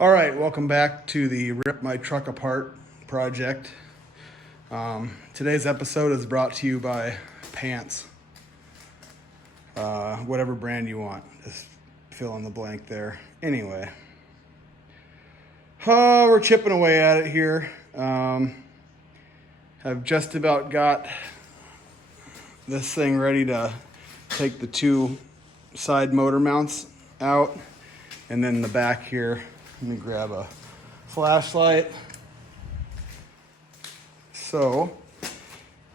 All right, welcome back to the Rip My Truck Apart project. Today's episode is brought to you by Pants. Whatever brand you want, just fill in the blank there. Anyway, we're chipping away at it here. I've just about got this thing ready to take the two side motor mounts out, and then in the back here, let me grab a flashlight. So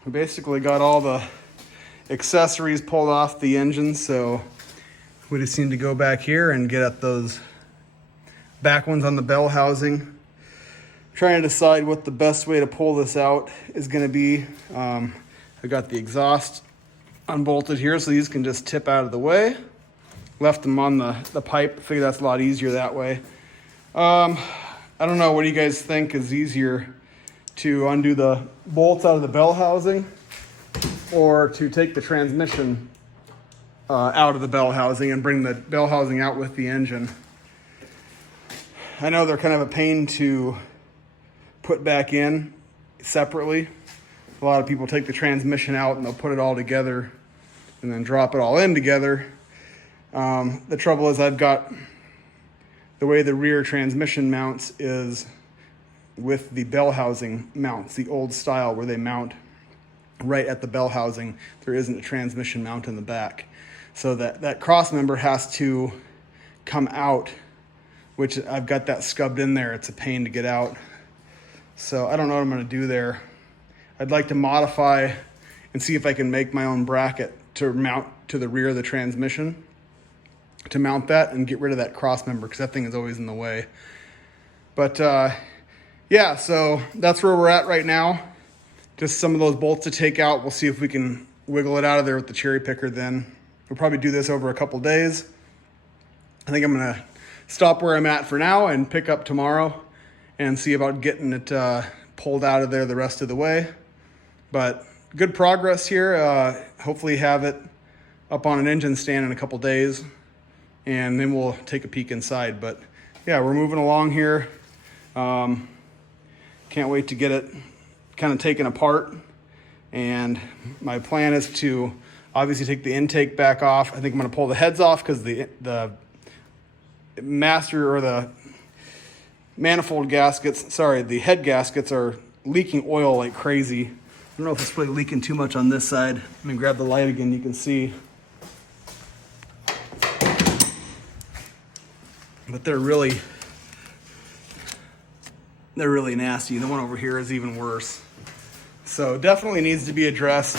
we basically got all the accessories pulled off the engine, so we just need to go back here and get at those back ones on the bell housing. Trying to decide what the best way to pull this out is going to be. I got the exhaust unbolted here, so these can just tip out of the way. Left them on the pipe. Figure that's a lot easier that way. I don't know, what do you guys think is easier, to undo the bolts out of the bell housing or to take the transmission out of the bell housing and bring the bell housing out with the engine? I know they're kind of a pain to put back in separately. A lot of people take the transmission out and they'll put it all together and then drop it all in together. The trouble is, I've got the way the rear transmission mounts is with the bell housing mounts, the old style where they mount right at the bell housing. There isn't a transmission mount in the back. So that cross member has to come out, which I've got that scubbed in there. It's a pain to get out. So I don't know what I'm going to do there. I'd like to modify and see if I can make my own bracket to mount to the rear of the transmission, to mount that and get rid of that cross member, because that thing is always in the way. But yeah, so that's where we're at right now. Just some of those bolts to take out. We'll see if we can wiggle it out of there with the cherry picker then. We'll probably do this over a couple days. I think I'm going to stop where I'm at for now and pick up tomorrow and see about getting it pulled out of there the rest of the way. But good progress here. Hopefully have it up on an engine stand in a couple days, and then we'll take a peek inside. But yeah, we're moving along here. Can't wait to get it kind of taken apart. And my plan is to obviously take the intake back off. I think I'm going to pull the heads off because the master, or the manifold gaskets, sorry, the head gaskets are leaking oil like crazy. I don't know if it's really leaking too much on this side. Let me grab the light again, you can see. But they're really nasty. The one over here is even worse. So definitely needs to be addressed.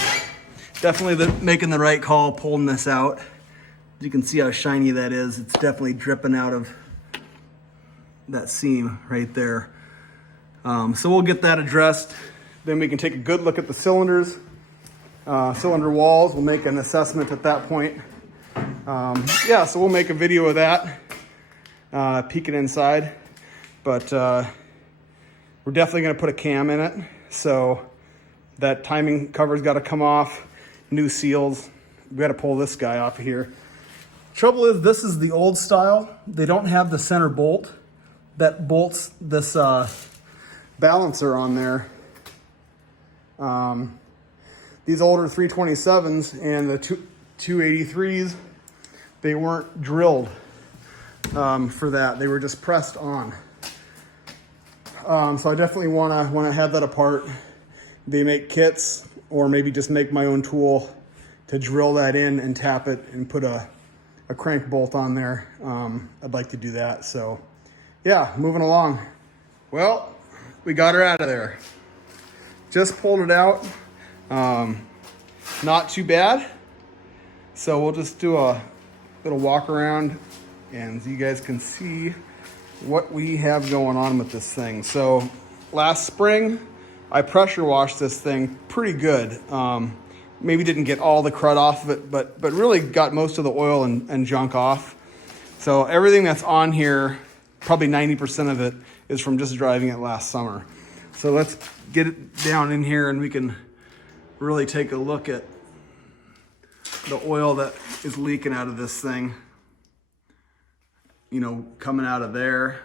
Definitely making the right call, pulling this out. You can see how shiny that is. It's definitely dripping out of that seam right there. So we'll get that addressed. Then we can take a good look at the cylinders, cylinder walls. We'll make an assessment at that point. Yeah, so we'll make a video of that, peeking inside. But we're definitely going to put a cam in it. So that timing cover's got to come off. New seals. We got to pull this guy off of here. Trouble is, this is the old style. They don't have the center bolt that bolts this balancer on there. These older 327s and the 283s, they weren't drilled for that. They were just pressed on. So I definitely want to have that apart. They make kits, or maybe just make my own tool to drill that in and tap it and put a crank bolt on there. I'd like to do that. So yeah, moving along. Well, we got her out of there. Just pulled it out. Not too bad. So we'll just do a little walk around and you guys can see what we have going on with this thing. So last spring, I pressure washed this thing pretty good. Maybe didn't get all the crud off of it, but really got most of the oil and junk off. So everything that's on here, probably 90% of it, is from just driving it last summer. So let's get it down in here and we can really take a look at the oil that is leaking out of this thing. You know, coming out of there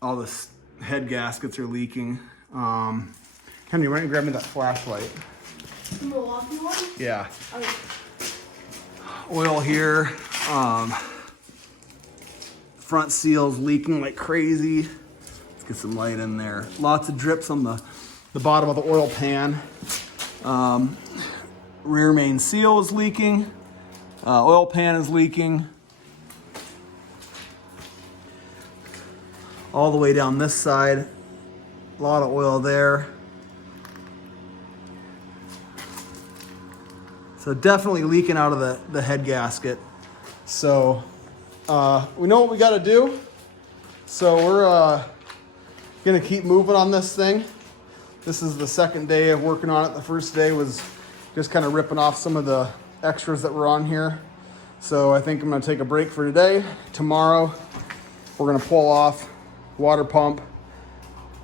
all the head gaskets are leaking. Henry, why don't you grab me that flashlight? The Milwaukee one? Yeah. Okay. Oil here. Front seal's leaking like crazy. Let's get some light in there. Lots of drips on the bottom of the oil pan. Rear main seal is leaking. Oil pan is leaking. All the way down this side. A lot of oil there. So definitely leaking out of the head gasket. So we know what we got to do. So we're gonna keep moving on this thing. This is the second day of working on it. The first day was just kind of ripping off some of the extras that were on here. So I think I'm gonna take a break for today. Tomorrow, we're gonna pull off water pump,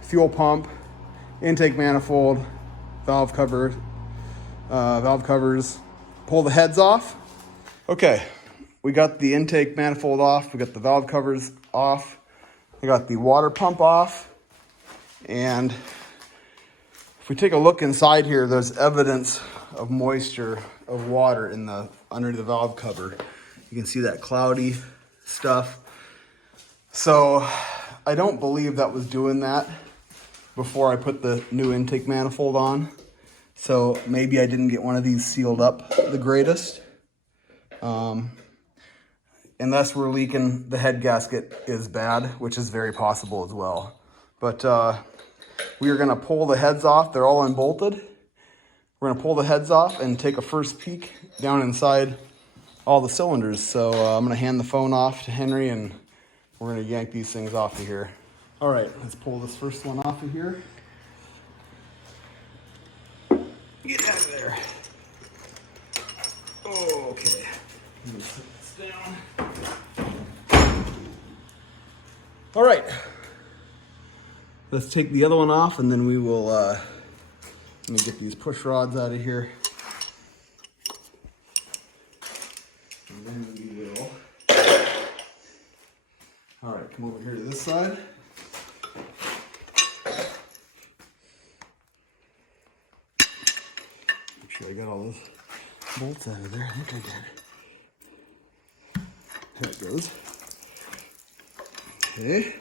fuel pump, intake manifold, valve covers, pull the heads off. Okay, we got the intake manifold off. We got the valve covers off. I got the water pump off. And if we take a look inside here, there's evidence of moisture of water under the valve cover. You can see that cloudy stuff. So I don't believe that was doing that before I put the new intake manifold on. So maybe I didn't get one of these sealed up the greatest. Unless we're leaking, the head gasket is bad, which is very possible as well. But we are gonna pull the heads off. They're all unbolted. We're gonna pull the heads off and take a first peek down inside all the cylinders. So I'm gonna hand the phone off to Henry and we're gonna yank these things off of here. All right, let's pull this first one off of here. Get out of there. Okay. I'm gonna put this down. All right. Let's take the other one off and then we will, let me get these push rods out of here. And then we will, all right, come over here to this side. Make sure I got all those bolts out of there. I think I did. There it goes. Okay.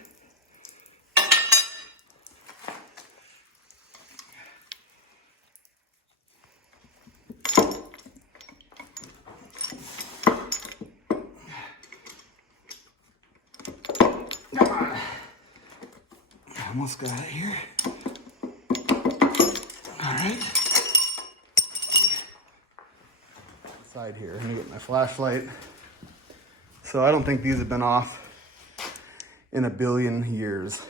Come on. Almost got it here. All right. Side here. Let me get my flashlight. So I don't think these have been off in a billion years.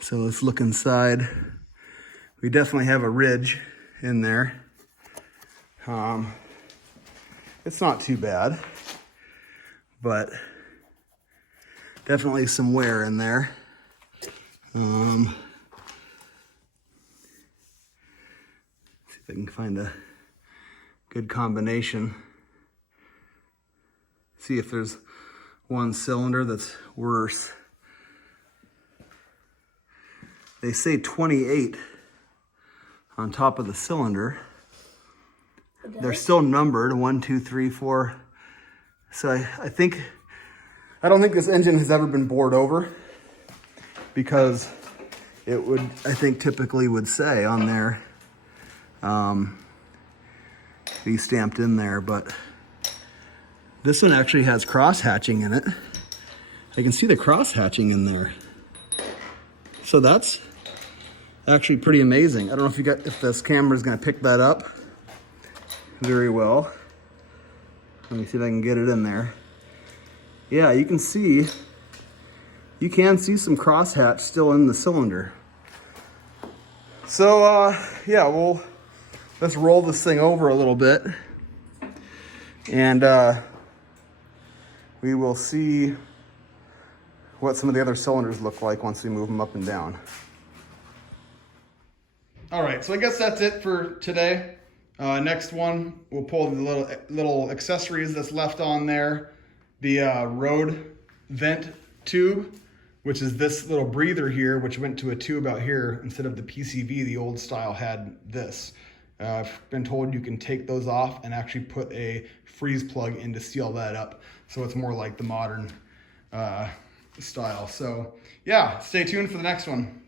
So let's look inside. We definitely have a ridge in there. It's not too bad, but definitely some wear in there. See if I can find a good combination. See if there's one cylinder that's worse. They say 28 on top of the cylinder. They're still numbered 1, 2, 3, 4. So I don't think this engine has ever been bored over, because it would, I think, typically would say on there, be stamped in there, but this one actually has cross hatching in it. I can see the cross hatching in there. So that's actually pretty amazing. I don't know if this camera is gonna pick that up very well. Let me see if I can get it in there. Yeah, you can see some crosshatch still in the cylinder. So yeah, let's roll this thing over a little bit and we will see what some of the other cylinders look like once we move them up and down. All right, so I guess that's it for today. Next one, we'll pull the little accessories that's left on there. The road vent tube which is this little breather here, which went to a tube out here instead of the PCV. The old style had this. I've been told you can take those off and actually put a freeze plug in to seal that up, so it's more like the modern style. So yeah, stay tuned for the next one.